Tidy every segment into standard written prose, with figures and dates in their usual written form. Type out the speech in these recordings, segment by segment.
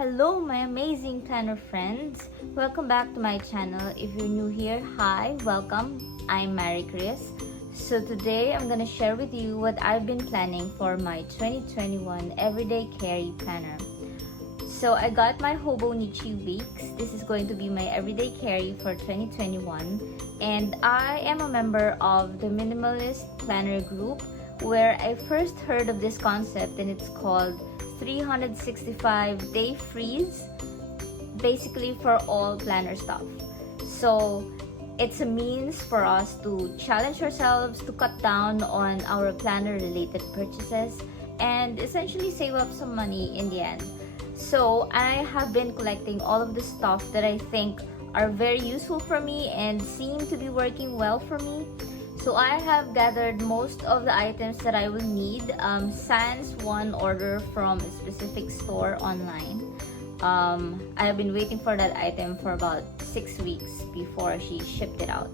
Hello my amazing planner friends! Welcome back to my channel. If you're new here, hi, welcome. I'm Mary Chris. So today I'm gonna share with you what I've been planning for my 2021 Everyday Carry Planner. So I got my Hobonichi weeks. This is going to be my everyday carry for 2021, and I am a member of the Minimalist Planner group where I first heard of this concept, and it's called 365 day freeze, basically for all planner stuff. So it's a means for us to challenge ourselves to cut down on our planner related purchases and essentially save up some money in the end. So I have been collecting all of the stuff that I think are very useful for me and seem to be working well for me. So I have gathered most of the items that I will need sans one order from a specific store online. I have been waiting for that item for about 6 weeks before she shipped it out.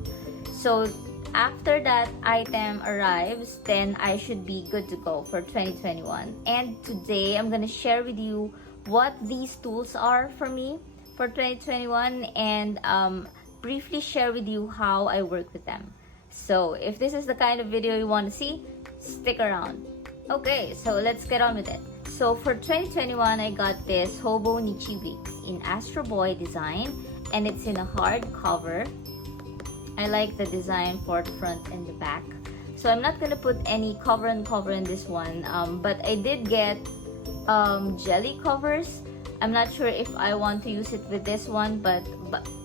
So after that item arrives, then I should be good to go for 2021. And today I'm gonna share with you what these tools are for me for 2021 and briefly share with you how I work with them. So if this is the kind of video you want to see, stick around. Okay, so let's get on with it. So for 2021, I got this Hobonichi Weeks in Astro Boy design, and it's in a hard cover. I like the design for the front and the back. So I'm not gonna put any cover and cover in this one, but I did get jelly covers. I'm not sure if I want to use it with this one, but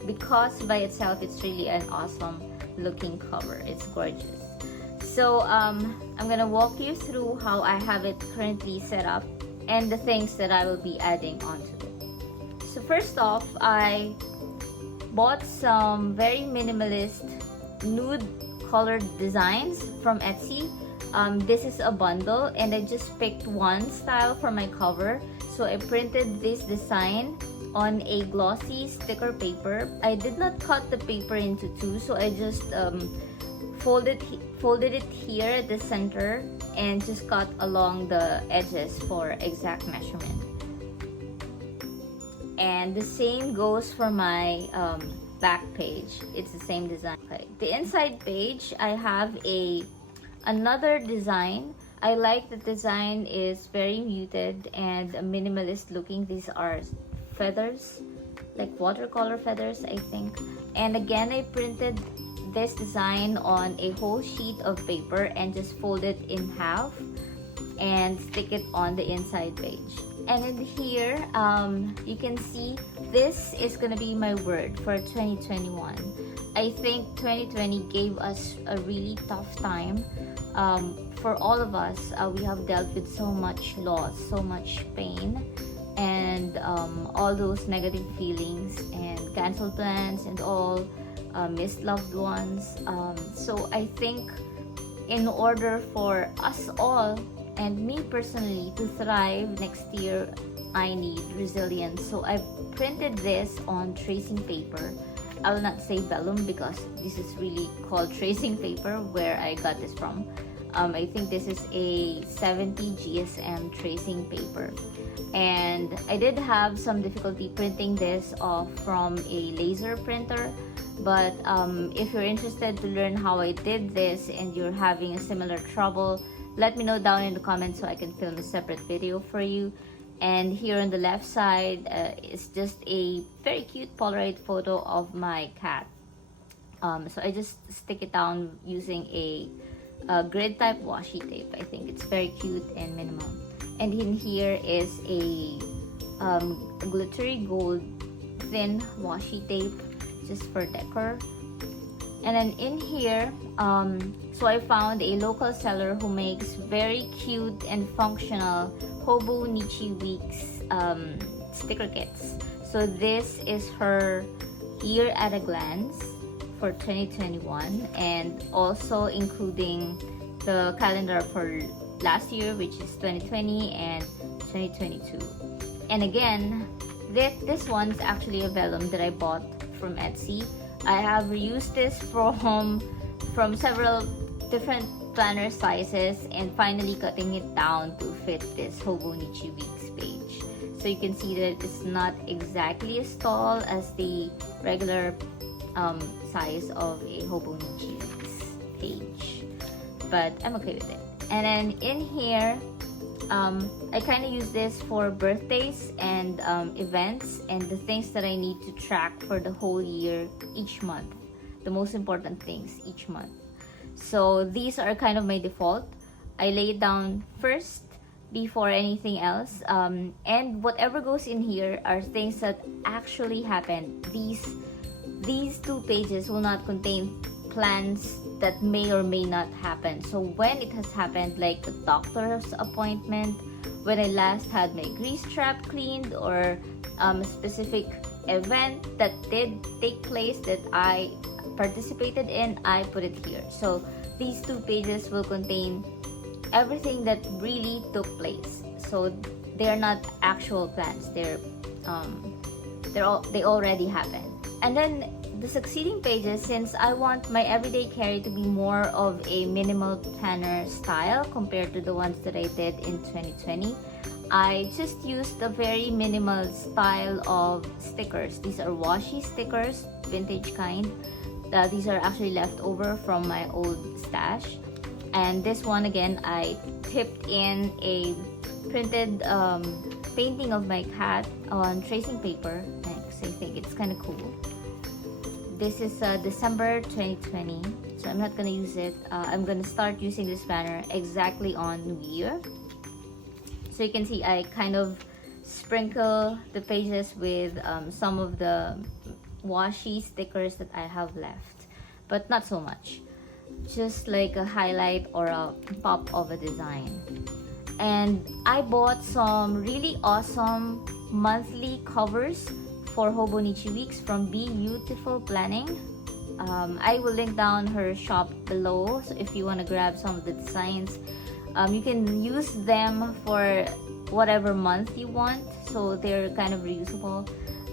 because by itself it's really an awesome looking cover. It's gorgeous. So I'm gonna walk you through how I have it currently set up and the things that I will be adding onto it. So first off, I bought some very minimalist nude colored designs from Etsy. This is a bundle, and I just picked one style for my cover. So I printed this design on a glossy sticker paper. I did not cut the paper into two, so I just folded it here at the center and just cut along the edges for exact measurement. And the same goes for my back page. It's the same design. Okay. The inside page, I have another design. I like the design is very muted and minimalist looking. These are feathers, like watercolor feathers, I think. And again, I printed this design on a whole sheet of paper and just fold it in half and stick it on the inside page. And in here, you can see this is gonna be my word for 2021. I think 2020 gave us a really tough time. For all of us, we have dealt with so much loss, so much pain, and all those negative feelings and canceled plans and all, missed loved ones. So I think in order for us all and me personally to thrive next year, I need resilience. So I printed this on tracing paper. I will not say vellum because this is really called tracing paper where I got this from. I think this is a 70 GSM tracing paper, and I did have some difficulty printing this off from a laser printer, but if you're interested to learn how I did this and you're having a similar trouble, let me know down in the comments so I can film a separate video for you. And here on the left side is just a very cute Polaroid photo of my cat. So I just stick it down using a grid type washi tape. I think it's very cute and minimal. And in here is a glittery gold thin washi tape just for decor. And then in here, so I found a local seller who makes very cute and functional Hobonichi Weeks sticker kits. So this is her year at a glance for 2021, and also including the calendar for last year, which is 2020 and 2022. And again, this one's actually a vellum that I bought from Etsy. I have reused this from several different planner sizes and finally cutting it down to fit this Hobonichi Weeks page. So you can see that it's not exactly as tall as the regular size of a Hobonichi page, but I'm okay with it. And then in here, I kind of use this for birthdays and events and the things that I need to track for the whole year each month, the most important things each month. So these are kind of my default. I lay it down first before anything else, and whatever goes in here are things that actually happened. These 2 pages will not contain plans that may or may not happen. So when it has happened, like a doctor's appointment, when I last had my grease trap cleaned, or a specific event that did take place that I participated in, I put it here. So these 2 pages will contain everything that really took place. So they're not actual plans. They already happened. And then the succeeding pages, since I want my everyday carry to be more of a minimal planner style compared to the ones that I did in 2020, I just used a very minimal style of stickers. These are washi stickers, vintage kind. These are actually left over from my old stash. And this one again, I tipped in a printed painting of my cat on tracing paper. I think it's kind of cool. This is December 2020, so I'm not gonna use it. I'm gonna start using this planner exactly on New Year. So you can see I kind of sprinkle the pages with some of the washi stickers that I have left, but not so much. Just like a highlight or a pop of a design. And I bought some really awesome monthly covers for Hobonichi Weeks from Be Beautiful Planning. I will link down her shop below, so if you want to grab some of the designs, you can use them for whatever month you want, so they're kind of reusable.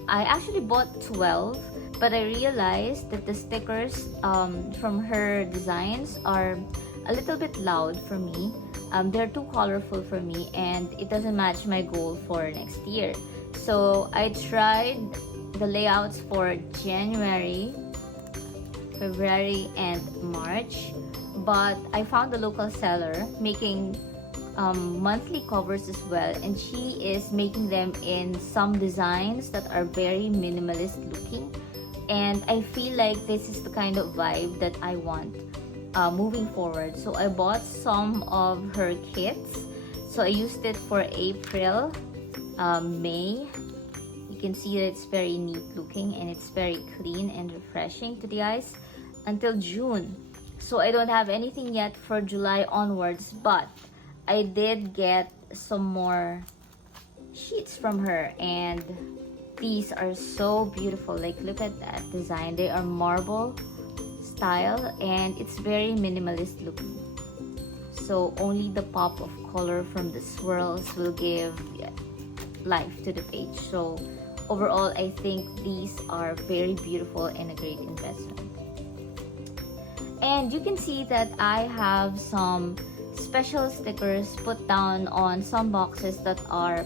I actually bought 12, but I realized that the stickers from her designs are a little bit loud for me. They're too colorful for me, and it doesn't match my goal for next year. So I tried the layouts for January, February, and March, but I found a local seller making monthly covers as well, and she is making them in some designs that are very minimalist looking, and I feel like this is the kind of vibe that I want moving forward. So I bought some of her kits. So I used it for April, May. You can see that it's very neat looking and it's very clean and refreshing to the eyes, until June. So I don't have anything yet for July onwards, but I did get some more sheets from her, and these are so beautiful. Like, look at that design. They are marble style and it's very minimalist looking. So only the pop of color from the swirls will give life to the page. So overall, I think these are very beautiful and a great investment. And you can see that I have some special stickers put down on some boxes that are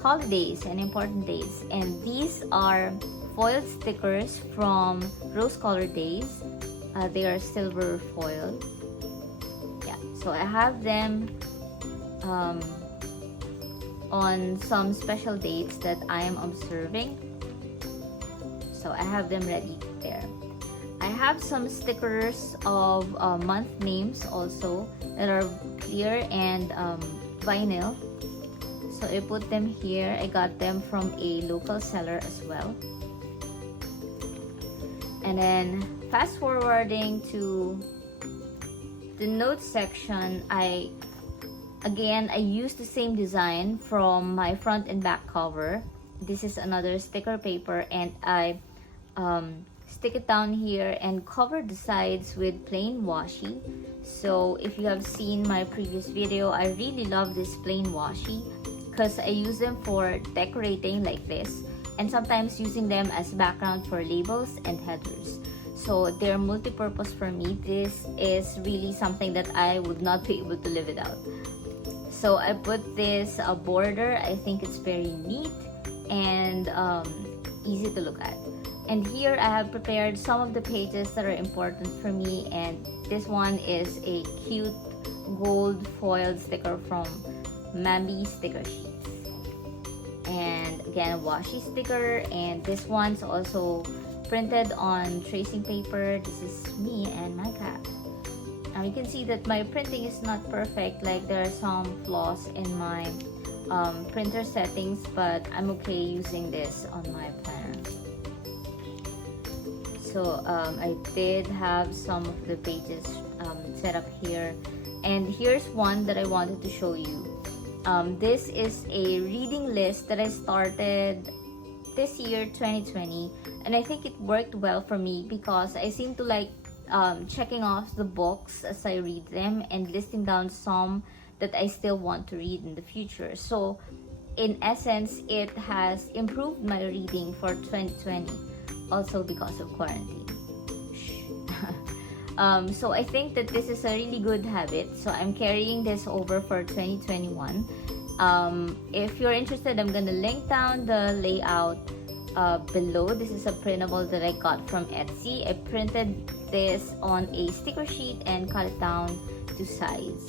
holidays and important days, and these are foiled stickers from Rose Colored Days. They are silver foil. Yeah, so I have them on some special dates that I am observing. So I have them ready there. I have some stickers of month names also that are clear and vinyl. So I put them here. I got them from a local seller as well. And then fast forwarding to the notes section, I used the same design from my front and back cover. This is another sticker paper, and I stick it down here and cover the sides with plain washi. So if you have seen my previous video, I really love this plain washi because I use them for decorating like this, and sometimes using them as background for labels and headers. So they're multi-purpose for me. This is really something that I would not be able to live without. So I put this border. I think it's very neat and easy to look at. And here I have prepared some of the pages that are important for me, and this one is a cute gold foiled sticker from Mambi Sticker Sheets. And again, a washi sticker, and this one's also printed on tracing paper. This is me and my cat. Now you can see that my printing is not perfect, like there are some flaws in my printer settings, but I'm okay using this on my planner. So I did have some of the pages set up here, and here's one that I wanted to show you. This is a reading list that I started this year, 2020, and I think it worked well for me because I seem to like checking off the books as I read them and listing down some that I still want to read in the future. So in essence, it has improved my reading for 2020, also because of quarantine. So I think that this is a really good habit, so I'm carrying this over for 2021. If you're interested, I'm gonna link down the layout below. This is a printable that I got from Etsy. I printed this on a sticker sheet and cut it down to size.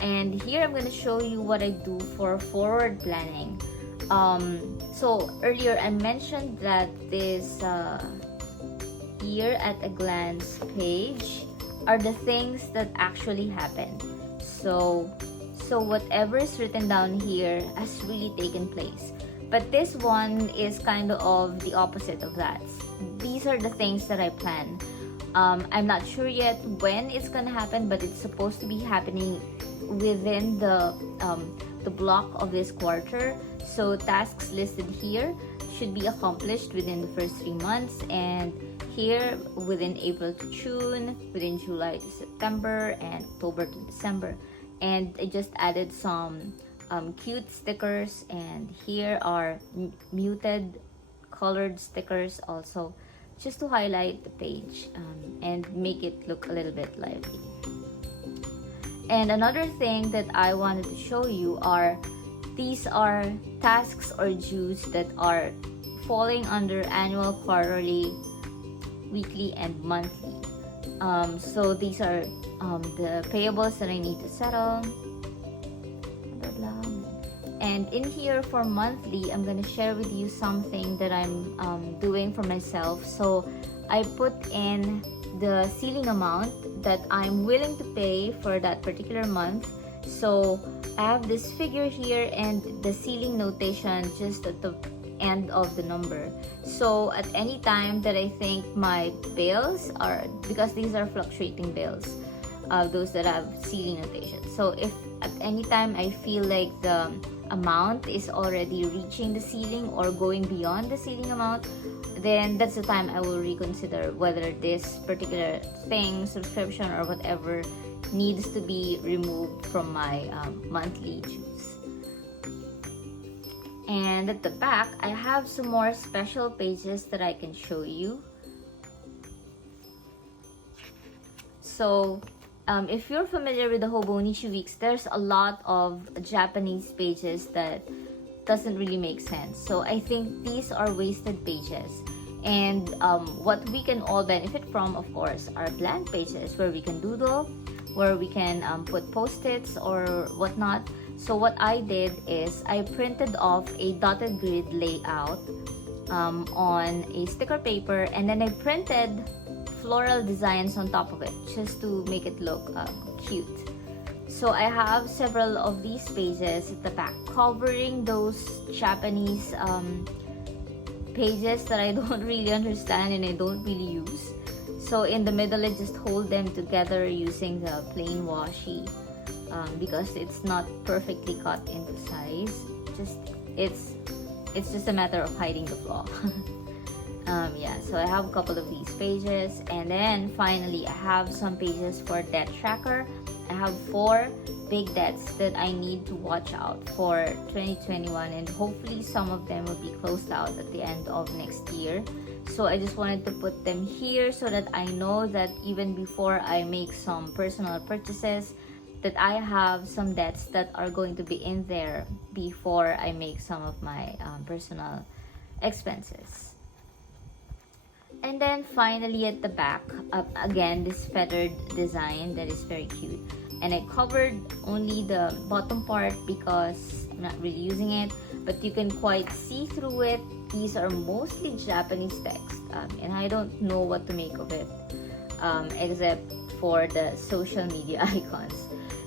And here I'm going to show you what I do for forward planning. So earlier I mentioned that this year at a glance page are the things that actually happened. So whatever is written down here has really taken place. But this one is kind of the opposite of that. These are the things that I plan. I'm not sure yet when it's gonna happen, but it's supposed to be happening within the block of this quarter. So tasks listed here should be accomplished within the first 3 months, and here within April to June, within July to September, and October to December. And I just added some cute stickers, and here are muted colored stickers also, just to highlight the page and make it look a little bit lively. And another thing that I wanted to show you are these are tasks or dues that are falling under annual, quarterly, weekly, and monthly. So these are the payables that I need to settle. And in here for monthly, I'm gonna share with you something that I'm doing for myself. So I put in the ceiling amount that I'm willing to pay for that particular month. So I have this figure here and the ceiling notation just at the end of the number. So at any time that I think my bills are, because these are fluctuating bills, those that have ceiling notation. So if at any time I feel like the amount is already reaching the ceiling or going beyond the ceiling amount, then that's the time I will reconsider whether this particular thing, subscription or whatever, needs to be removed from my monthly dues. And at the back, I have some more special pages that I can show you. So if you're familiar with the Hobonichi weeks, there's a lot of Japanese pages that doesn't really make sense. So I think these are wasted pages. And what we can all benefit from, of course, are blank pages where we can doodle, where we can put post-its or whatnot. So what I did is I printed off a dotted grid layout on a sticker paper, and then I printed floral designs on top of it just to make it look cute. So I have several of these pages at the back covering those Japanese pages that I don't really understand and I don't really use. So in the middle I just hold them together using the plain washi because it's not perfectly cut into size. It's just a matter of hiding the flaw. Yeah, so I have a couple of these pages, and then finally I have some pages for debt tracker. I have 4 big debts that I need to watch out for 2021, and hopefully some of them will be closed out at the end of next year. So I just wanted to put them here so that I know that even before I make some personal purchases, that I have some debts that are going to be in there before I make some of my personal expenses. And then finally at the back, again, this feathered design that is very cute. And I covered only the bottom part because I'm not really using it, but you can quite see through it. These are mostly Japanese text, and I don't know what to make of it, except for the social media icons.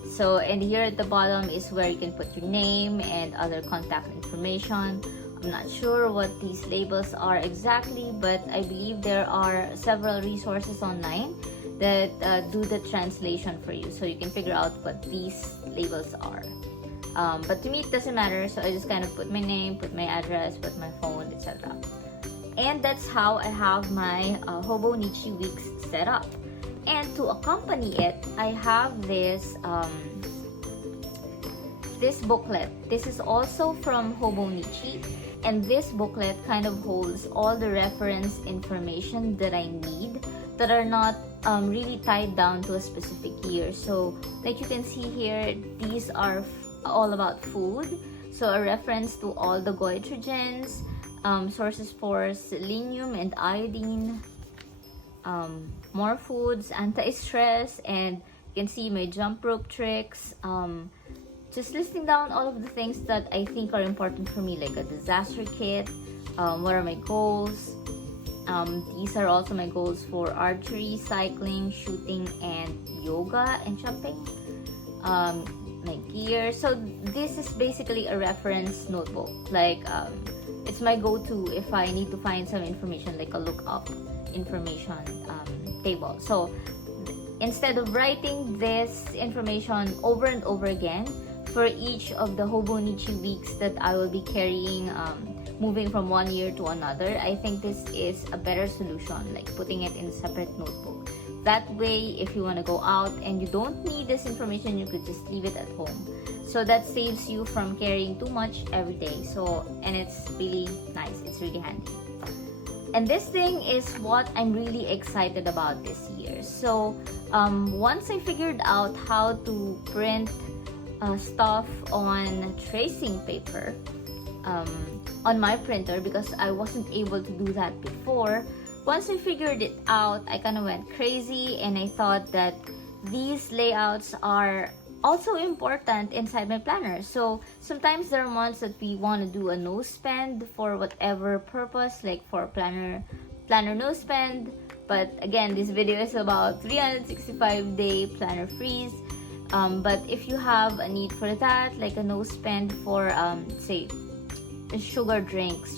So, and here at the bottom is where you can put your name and other contact information. I'm not sure what these labels are exactly, but I believe there are several resources online that do the translation for you, so you can figure out what these labels are. But to me it doesn't matter, so I just kind of put my name, put my address, put my phone, etc. And that's how I have my Hobonichi weeks set up. And to accompany it, I have this this booklet. This is also from Hobonichi, and this booklet kind of holds all the reference information that I need that are not really tied down to a specific year. So like you can see here, these are all about food, so a reference to all the goitrogens, sources for selenium and iodine, more foods, anti-stress, and you can see my jump rope tricks, just listing down all of the things that I think are important for me, like a disaster kit, what are my goals. These are also my goals for archery, cycling, shooting, and yoga and jumping. My gear. So this is basically a reference notebook. Like it's my go-to if I need to find some information, like a look-up information table. So instead of writing this information over and over again for each of the Hobonichi weeks that I will be carrying, moving from one year to another, I think this is a better solution, like putting it in a separate notebook. That way, if you want to go out and you don't need this information, you could just leave it at home. So that saves you from carrying too much every day. So, and it's really nice, it's really handy. And this thing is what I'm really excited about this year. So once I figured out how to print stuff on tracing paper on my printer, because I wasn't able to do that before, once I figured it out, I kind of went crazy, and I thought that these layouts are also important inside my planner. So sometimes there are months that we want to do a no spend for whatever purpose, like for planner no spend. But again, this video is about 365-day planner freeze. But if you have a need for that, like a no spend for say sugary drinks,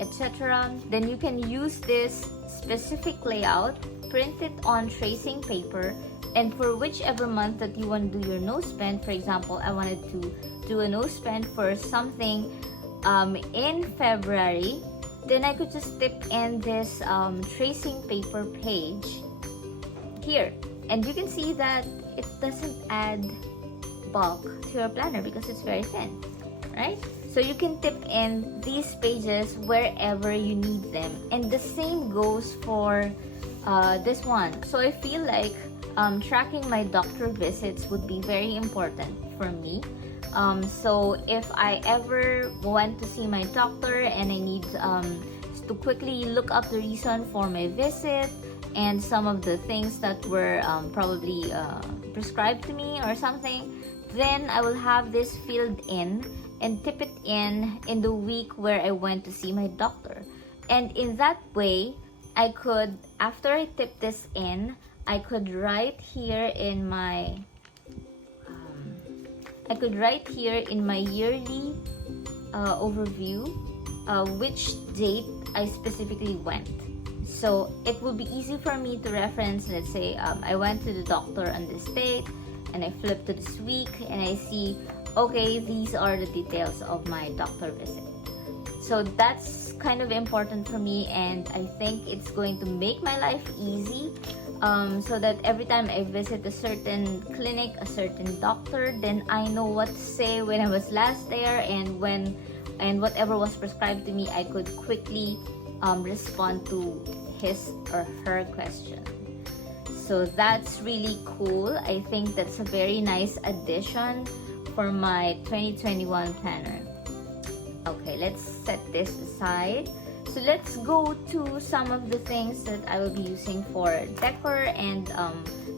etc., then you can use this specific layout, print it on tracing paper, and for whichever month that you want to do your no spend. For example, I wanted to do a no spend for something in February, then I could just tip in this tracing paper page here, and you can see that it doesn't add bulk to your planner because it's very thin, right? So you can tip in these pages wherever you need them, and the same goes for this one. So I feel like tracking my doctor visits would be very important for me. So if I ever went to see my doctor and I need to quickly look up the reason for my visit and some of the things that were probably prescribed to me or something, then I will have this filled in and tip it in the week where I went to see my doctor. And in that way, I could, after I tip this in, I could write here in my yearly overview which date I specifically went. So it will be easy for me to reference. Let's say I went to the doctor on this date, and I flip to this week and I see, okay, these are the details of my doctor visit. So that's kind of important for me, and I think it's going to make my life easy, so that every time I visit a certain clinic, a certain doctor, then I know what to say when I was last there, and whatever was prescribed to me, I could quickly respond to his or her question. So that's really cool. I think that's a very nice addition for my 2021 planner. Okay, let's set this aside. So let's go to some of the things that I will be using for decor and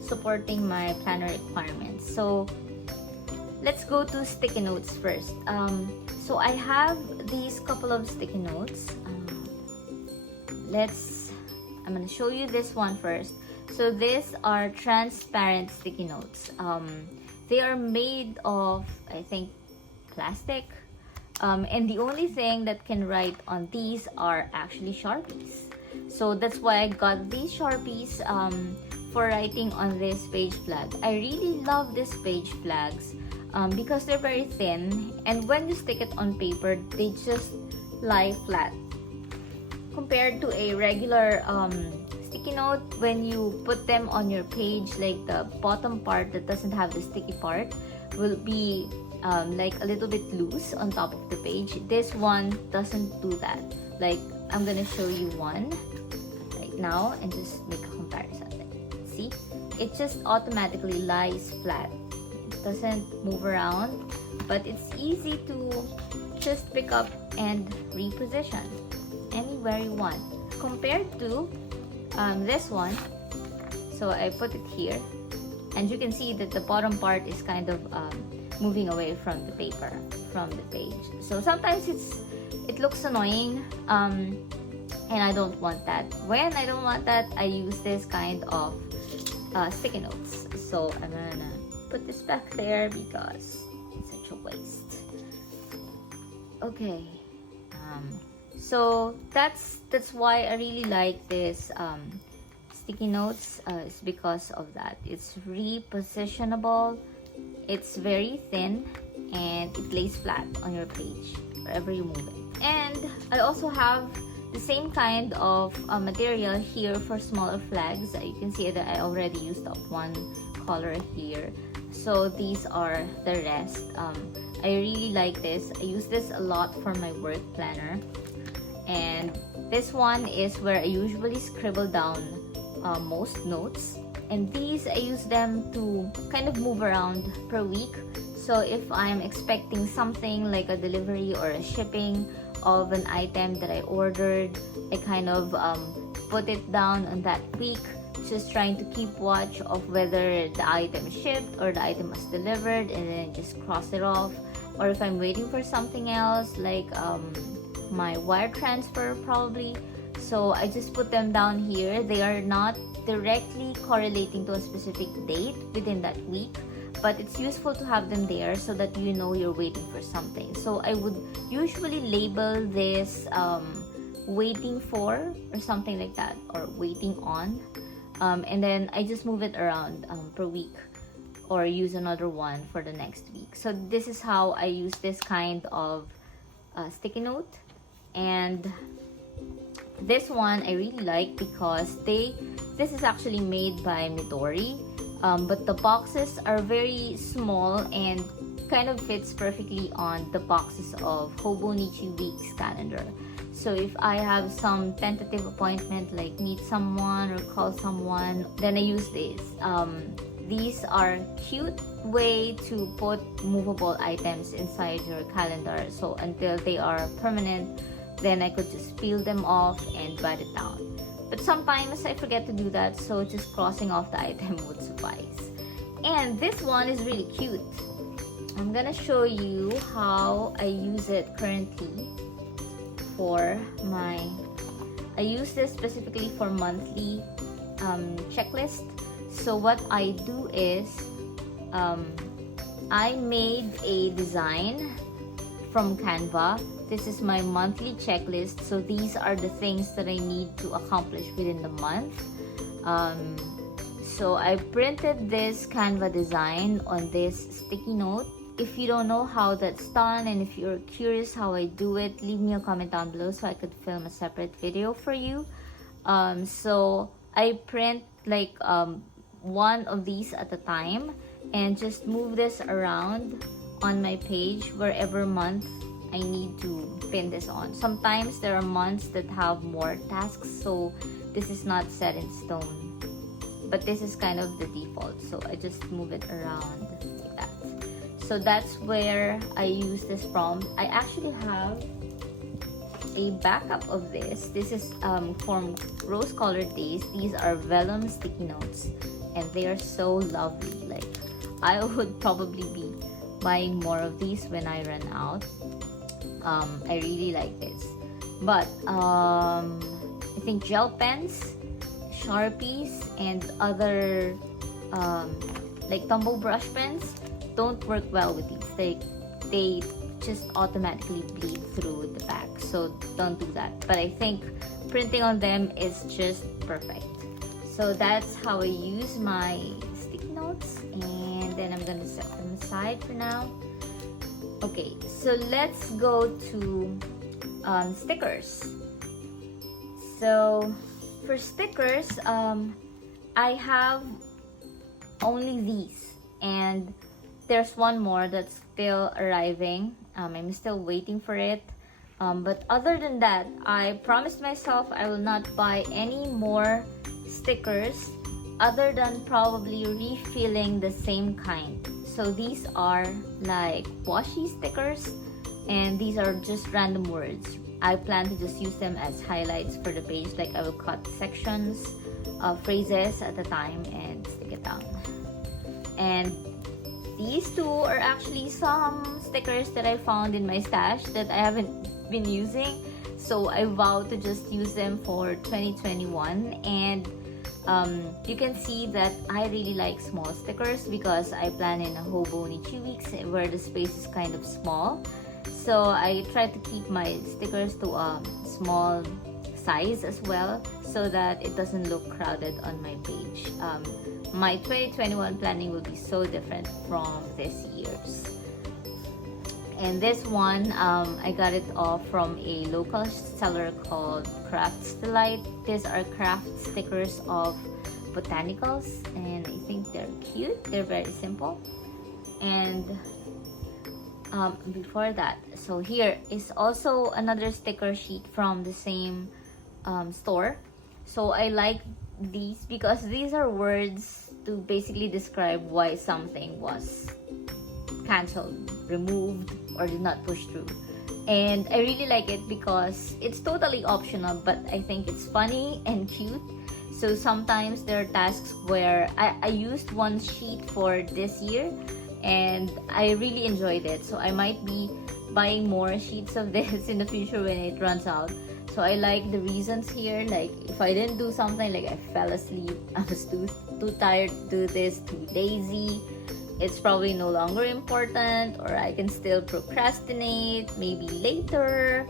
supporting my planner requirements. So let's go to sticky notes first. So I have these couple of sticky notes. I'm gonna show you this one first. So these are transparent sticky notes. They are made of, I think, plastic. And the only thing that can write on these are actually Sharpies. So that's why I got these Sharpies for writing on this page flag. I really love these page flags because they're very thin, and when you stick it on paper, they just lie flat. Compared to a regular sticky note, when you put them on your page, like the bottom part that doesn't have the sticky part will be like a little bit loose on top of the page. This one doesn't do that. Like, I'm gonna show you one right now and just make a comparison. See, it just automatically lies flat. It doesn't move around, but it's easy to just pick up and reposition anywhere you want, compared to this one. So I put it here, and you can see that the bottom part is kind of moving away from the paper, from the page. So sometimes it looks annoying, and I don't want that. When I don't want that, I use this kind of sticky notes. So I'm gonna put this back there because it's such a waste. Okay. So that's why I really like this sticky notes. It's because of that. It's repositionable, it's very thin, and it lays flat on your page wherever you move it. And I also have the same kind of material here for smaller flags. You can see that I already used up one color here, so these are the rest. I really like this. I use this a lot for my work planner. And this one is where I usually scribble down most notes, and these I use them to kind of move around per week. So if I'm expecting something like a delivery or a shipping of an item that I ordered, I kind of put it down on that week, just trying to keep watch of whether the item is shipped or the item was delivered, and then just cross it off. Or if I'm waiting for something else, like my wire transfer probably, so I just put them down here. They are not directly correlating to a specific date within that week, but it's useful to have them there so that you know you're waiting for something. So I would usually label this waiting for or something like that, or waiting on, and then I just move it around per week, or use another one for the next week. So this is how I use this kind of sticky note. And this one I really like because this is actually made by Midori, but the boxes are very small and kind of fits perfectly on the boxes of Hobonichi week's calendar. So if I have some tentative appointment, like meet someone or call someone, then I use this. These are cute way to put movable items inside your calendar. So until they are permanent, then I could just peel them off and write it down. But sometimes I forget to do that, so just crossing off the item would suffice. And this one is really cute. I'm gonna show you how I use it currently for I use this specifically for monthly checklist. So what I do is I made a design from Canva. This is my monthly checklist. So these are the things that I need to accomplish within the month. So I printed this Canva design on this sticky note. If you don't know how that's done, and if you're curious how I do it, leave me a comment down below so I could film a separate video for you. So I print like one of these at a time and just move this around on my page wherever month I need to pin this on. Sometimes there are months that have more tasks, so this is not set in stone. but this is kind of the default, so I just move it around like that. So that's where I use this from. I actually have a backup of this. This is from Rose Colored Days. These are vellum sticky notes, and they are so lovely. Like, I would probably be buying more of these when I run out. I really like this. But I think gel pens, Sharpies, and other like Tombow brush pens don't work well with these. They just automatically bleed through the back, so don't do that. But I think printing on them is just perfect. So that's how I use my sticky notes, and then I'm gonna set them aside for now. Okay, so let's go to stickers. So for stickers, I have only these, and there's one more that's still arriving. I'm still waiting for it. But other than that, I promised myself I will not buy any more stickers other than probably refilling the same kind. So these are like washi stickers, and these are just random words. I plan to just use them as highlights for the page. Like, I will cut sections of phrases at a time and stick it down. And these two are actually some stickers that I found in my stash that I haven't been using, so I vowed to just use them for 2021. And you can see that I really like small stickers because I plan in a Hobonichi weeks where the space is kind of small. So I try to keep my stickers to a small size as well, so that it doesn't look crowded on my page. My 2021 planning will be so different from this year's. And this one, I got it off from a local seller called Crafts Delight. These are craft stickers of botanicals, and I think they're cute. They're very simple. And before that, so here is also another sticker sheet from the same store. So I like these because these are words to basically describe why something was canceled, removed, or did not push through. And I really like it because it's totally optional, but I think it's funny and cute. So sometimes there are tasks where I used one sheet for this year and I really enjoyed it. So I might be buying more sheets of this in the future when it runs out. So I like the reasons here. Like, if I didn't do something, like I fell asleep, I was too tired to do this, too lazy, it's probably no longer important, or I can still procrastinate, maybe later,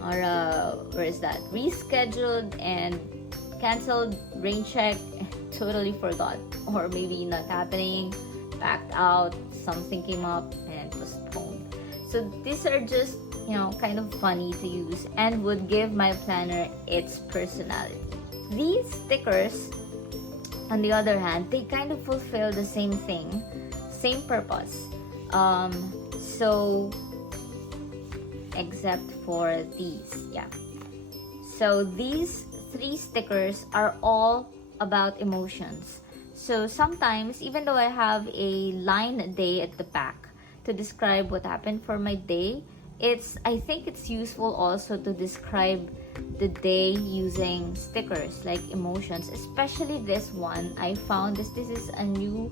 or where is that, rescheduled and canceled, rain check, totally forgot, or maybe not happening, backed out, something came up and postponed. So these are just, you know, kind of funny to use and would give my planner its personality. These stickers, on the other hand, they kind of fulfill the same thing, same purpose. So except for these, yeah. So these 3 stickers are all about emotions. So sometimes, even though I have a line day at the back to describe what happened for my day, I think it's useful also to describe the day using stickers like emotions, especially this one. I found this is a new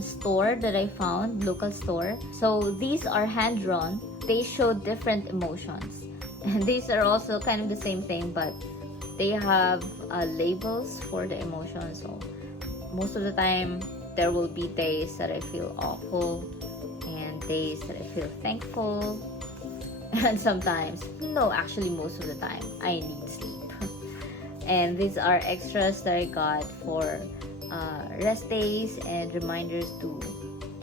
store that I found, local store. So these are hand drawn. They show different emotions, and these are also kind of the same thing, but they have labels for the emotions. So most of the time there will be days that I feel awful and days that I feel thankful. And sometimes, no, actually most of the time, I need sleep. And these are extras that I got for rest days and reminders to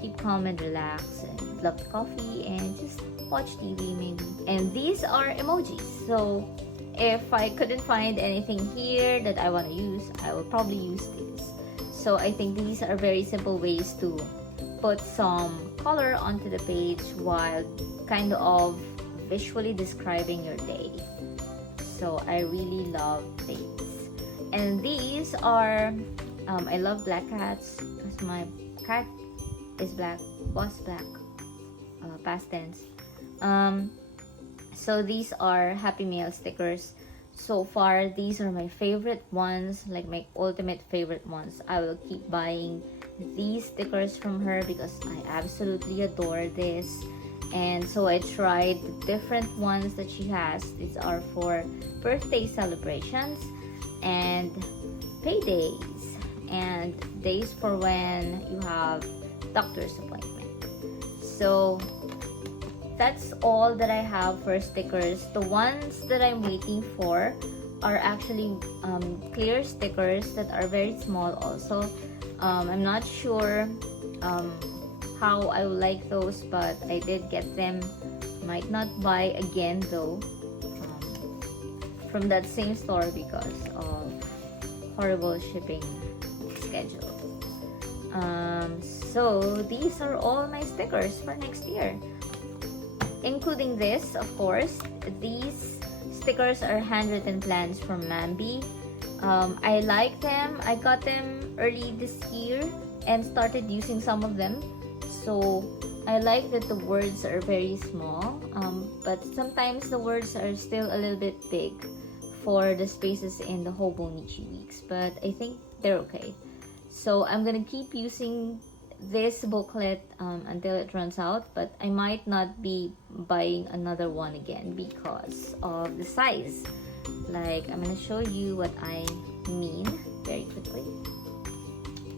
keep calm and relax and love coffee and just watch TV maybe. And these are emojis. So if I couldn't find anything here that I want to use, I will probably use these. So I think these are very simple ways to put some color onto the page while kind of visually describing your day. So I really love these. And these are I love black cats because my cat is black, was black, past tense. So these are Happy Meal stickers. So far, these are my favorite ones, like my ultimate favorite ones. I will keep buying these stickers from her because I absolutely adore this. And so I tried the different ones that she has. These are for birthday celebrations and paydays and days for when you have doctor's appointment. So that's all that I have for stickers. The ones that I'm waiting for are actually clear stickers that are very small also. I'm not sure how I will like those, but I did get them. Might not buy again though from that same store because of horrible shipping schedule. So these are all my stickers for next year, including this, of course. These stickers are handwritten plans from Mambi. I like them. I got them early this year and started using some of them. So I like that the words are very small, but sometimes the words are still a little bit big for the spaces in the Hobonichi weeks, but I think they're okay. So I'm gonna keep using this booklet until it runs out, but I might not be buying another one again because of the size. Like, I'm gonna show you what I mean very quickly.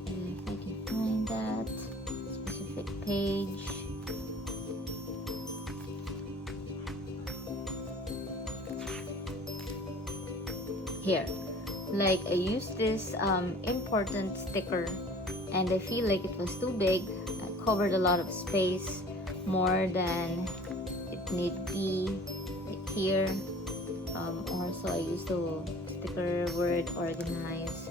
If I can find that specific page. Here, like, I used this important sticker and I feel like it was too big. I covered a lot of space, more than it need be, like here. Also, I used the sticker word organize.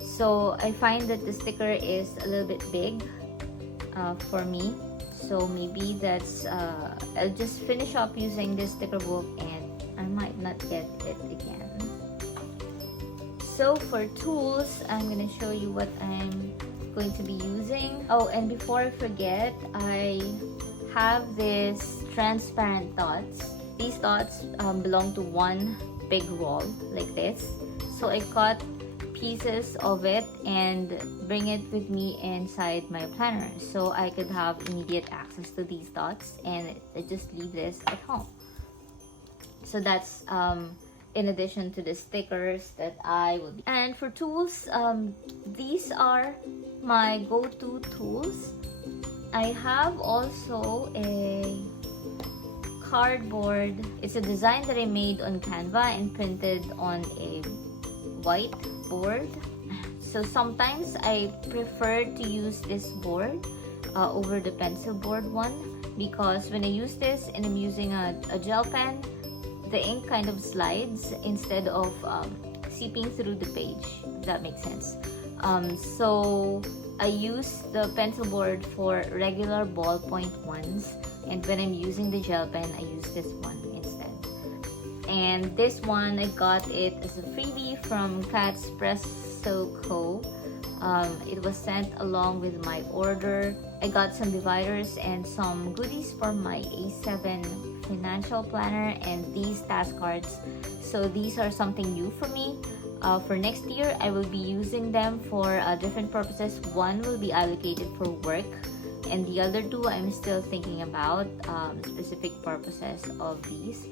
So I find that the sticker is a little bit big for me. So maybe that's I'll just finish up using this sticker book and I might not get it again. So for tools, I'm gonna show you what I'm going to be using. Oh, and before I forget, I have this transparent dots. These dots belong to one big roll like this. So I cut pieces of it and bring it with me inside my planner so I could have immediate access to these dots, and I just leave this at home. So that's in addition to the stickers that I will be. And for tools, these are my go-to tools. I have also a cardboard. It's a design that I made on Canva and printed on a white board. So sometimes I prefer to use this board over the pencil board one, because when I use this and I'm using a gel pen, the ink kind of slides instead of seeping through the page, if that makes sense. So I use the pencil board for regular ballpoint ones, and when I'm using the gel pen, I use this one instead. And this one, I got it as a freebie from Catspresso Co. It was sent along with my order. I got some dividers and some goodies for my A7 financial planner and these task cards. So these are something new for me. For next year, I will be using them for different purposes. One will be allocated for work, and the other two I'm still thinking about specific purposes of these.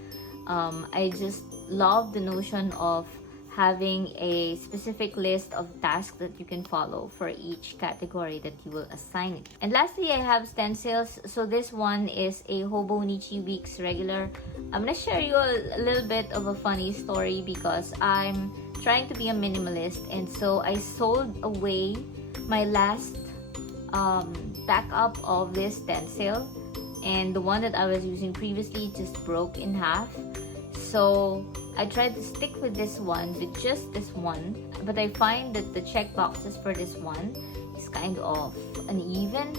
I just love the notion of having a specific list of tasks that you can follow for each category that you will assign it. And lastly, I have stencils. So this one is a Hobonichi Weeks regular. I'm gonna share you a little bit of a funny story because I'm trying to be a minimalist, and so I sold away my last backup of this stencil, and the one that I was using previously just broke in half. So I tried to stick with this one, with just this one, but I find that the check boxes for this one is kind of uneven,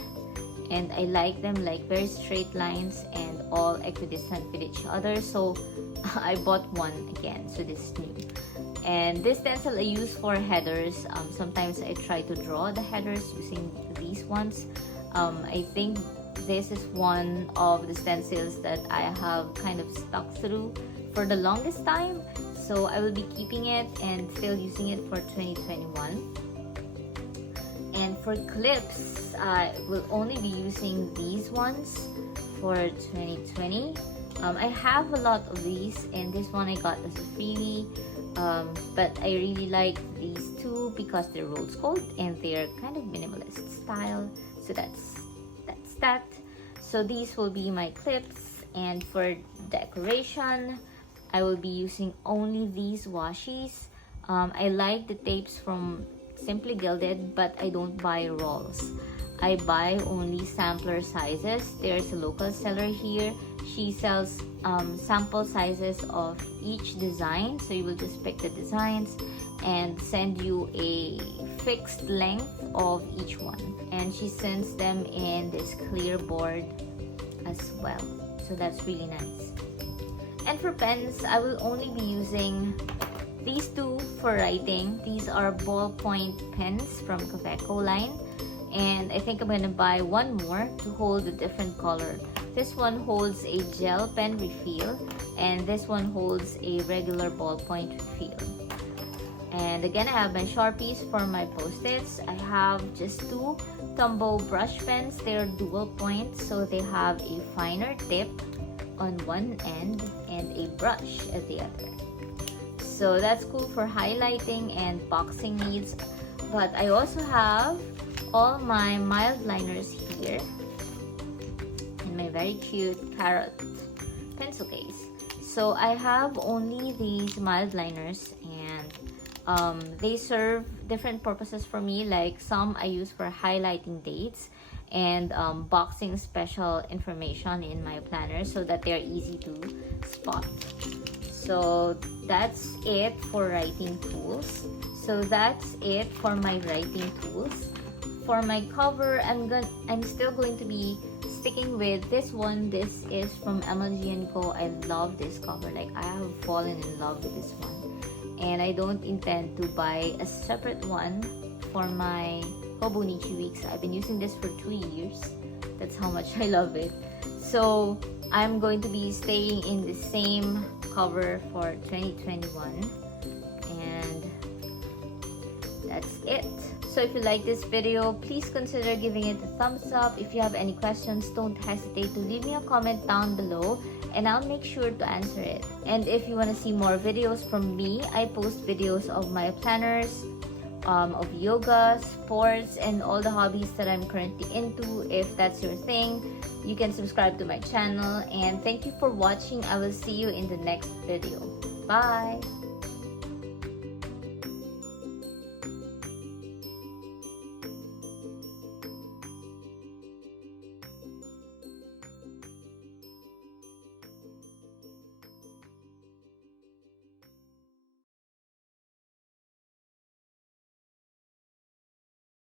and I like them like very straight lines and all equidistant with each other. So I bought one again, so this is new. And this stencil I use for headers. Sometimes I try to draw the headers using these ones. I think this is one of the stencils that I have kind of stuck through for the longest time. So I will be keeping it and still using it for 2021. And for clips, I will only be using these ones for 2020. I have a lot of these, and this one I got as a freebie. But I really like these two because they're rose gold and they're kind of minimalist style. So that's that. So these will be my clips, and for decoration, I will be using only these washies. I like the tapes from Simply Gilded, but I don't buy rolls. I buy only sampler sizes. There's a local seller here. She sells sample sizes of each design, so you will just pick the designs and send you a fixed length of each one, and she sends them in this clear board as well, so that's really nice. And for pens, I will only be using these two for writing. These are ballpoint pens from Cafeco line, and I think I'm gonna buy one more to hold a different color. This one holds a gel pen refill, and this one holds a regular ballpoint refill. And again, I have my Sharpies for my post-its. I have just two Tombow brush pens. They're dual point, so they have a finer tip on one end and a brush at the other. So that's cool for highlighting and boxing needs. But I also have all my mild liners here in my very cute parrot pencil case. So I have only these mild liners, and they serve different purposes for me. Like some I use for highlighting dates and boxing special information in my planner so that they're easy to spot. So that's it for writing tools. So that's it for my writing tools. For my cover, I'm still going to be sticking with this one. This is from MLG & Co. I love this cover. Like, I have fallen in love with this one. And I don't intend to buy a separate one for my Hobonichi weeks. I've been using this for 2 years. That's how much I love it. So I'm going to be staying in the same cover for 2021. And that's it. So if you like this video, please consider giving it a thumbs up. If you have any questions, don't hesitate to leave me a comment down below and I'll make sure to answer it. And if you want to see more videos from me, I post videos of my planners, of yoga, sports, and all the hobbies that I'm currently into. If that's your thing, you can subscribe to my channel. And thank you for watching. I will see you in the next video. Bye!